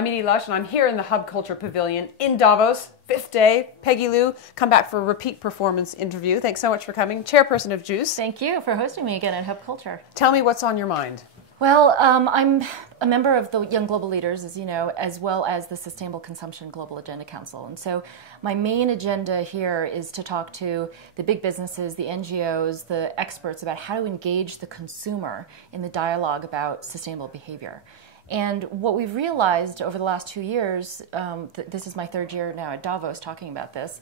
I'm Edie Lush, and I'm here in the Hub Culture Pavilion in Davos, 5th day. Peggy Liu, come back for a repeat performance interview. Thanks so much for coming. Chairperson of Juccce. Thank you for hosting me again at Hub Culture. Tell me what's on your mind. Well, I'm a member of the Young Global Leaders, as you know, as well as the Sustainable Consumption Global Agenda Council. And so my main agenda here is to talk to the big businesses, the NGOs, the experts about how to engage the consumer in the dialogue about sustainable behavior. And what we've realized over the last 2 years, this is my 3rd year now at Davos talking about this,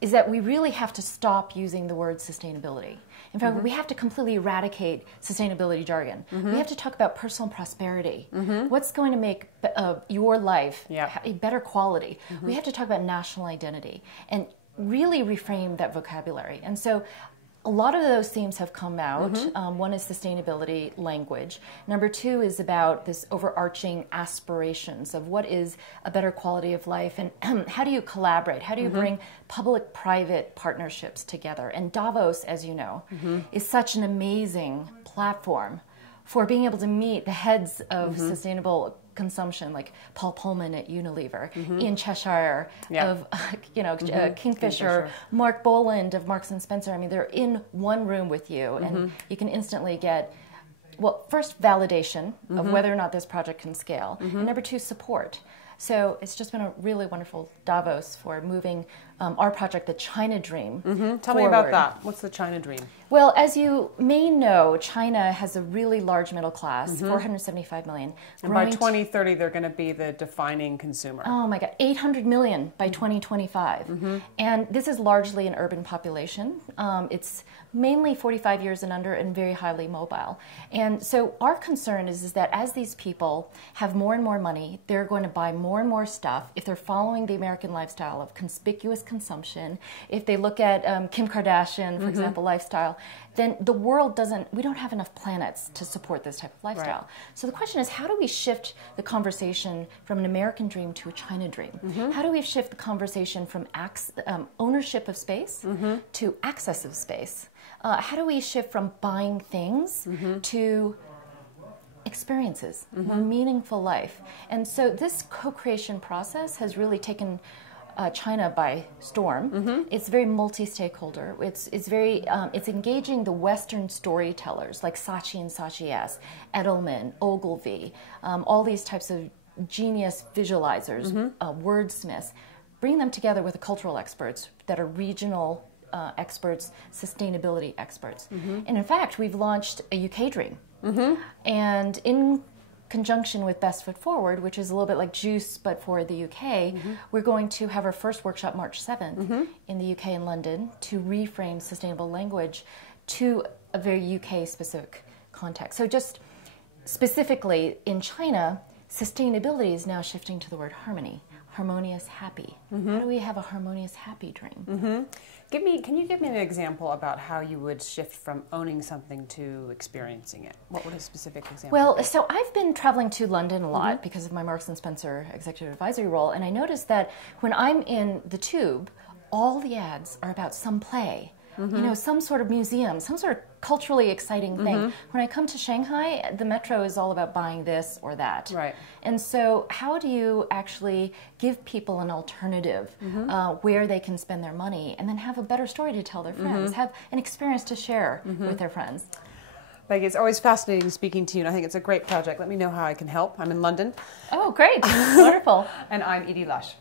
is that we really have to stop using the word sustainability. In fact, we have to completely eradicate sustainability jargon. We have to talk about personal prosperity. What's going to make your life a better quality? We have to talk about national identity and really reframe that vocabulary. And so a lot of those themes have come out. One is sustainability language. Number 2 is about this overarching aspirations of what is a better quality of life and how do you collaborate? How do you bring public-private partnerships together? And Davos, as you know, is such an amazing platform for being able to meet the heads of sustainable consumption, like Paul Pullman at Unilever, Ian Cheshire of Kingfisher, Mark Boland of Marks and Spencer. I mean, they're in one room with you, and you can instantly get, well, first validation of whether or not this project can scale, and number 2, support. So it's just been a really wonderful Davos for moving our project, the China Dream, Tell me about that. What's the China Dream? Well, as you may know, China has a really large middle class, 475 million. And by 2030, they're going to be the defining consumer. Oh my God, 800 million by 2025. And this is largely an urban population. It's mainly 45 years and under and very highly mobile. And so our concern is that as these people have more and more money, they're going to buy more and more stuff if they're following the American lifestyle of conspicuous consumption. If they look at Kim Kardashian, for example, lifestyle, then the world we don't have enough planets to support this type of lifestyle. So the question is, how do we shift the conversation from an American dream to a China dream? How do we shift the conversation from ownership of space to access of space? How do we shift from buying things to experiences, more meaningful life? And so this co-creation process has really taken China by storm. It's very multi-stakeholder. It's engaging the Western storytellers like Saatchi and Saatchi S, Edelman, Ogilvy, all these types of genius visualizers, wordsmiths, bring them together with the cultural experts that are regional experts, sustainability experts. And in fact, we've launched a UK Dream. And in conjunction with Best Foot Forward, which is a little bit like Juccce but for the UK, we're going to have our first workshop March 7th in the UK in London to reframe sustainable language to a very UK specific context. So just specifically in China, sustainability is now shifting to the word harmony, harmonious, happy. How do we have a harmonious, happy dream? Can you give me an example about how you would shift from owning something to experiencing it? What would a specific example be? Well, so I've been traveling to London a lot because of my Marks and Spencer executive advisory role, and I noticed that when I'm in the tube, all the ads are about some play, you know, some sort of museum, some sort of culturally exciting thing. When I come to Shanghai, the metro is all about buying this or that. Right. And so how do you actually give people an alternative where they can spend their money and then have a better story to tell their friends, have an experience to share with their friends? Peggy, it's always fascinating speaking to you, and I think it's a great project. Let me know how I can help. I'm in London. Oh, great. Wonderful. And I'm Edie Lush.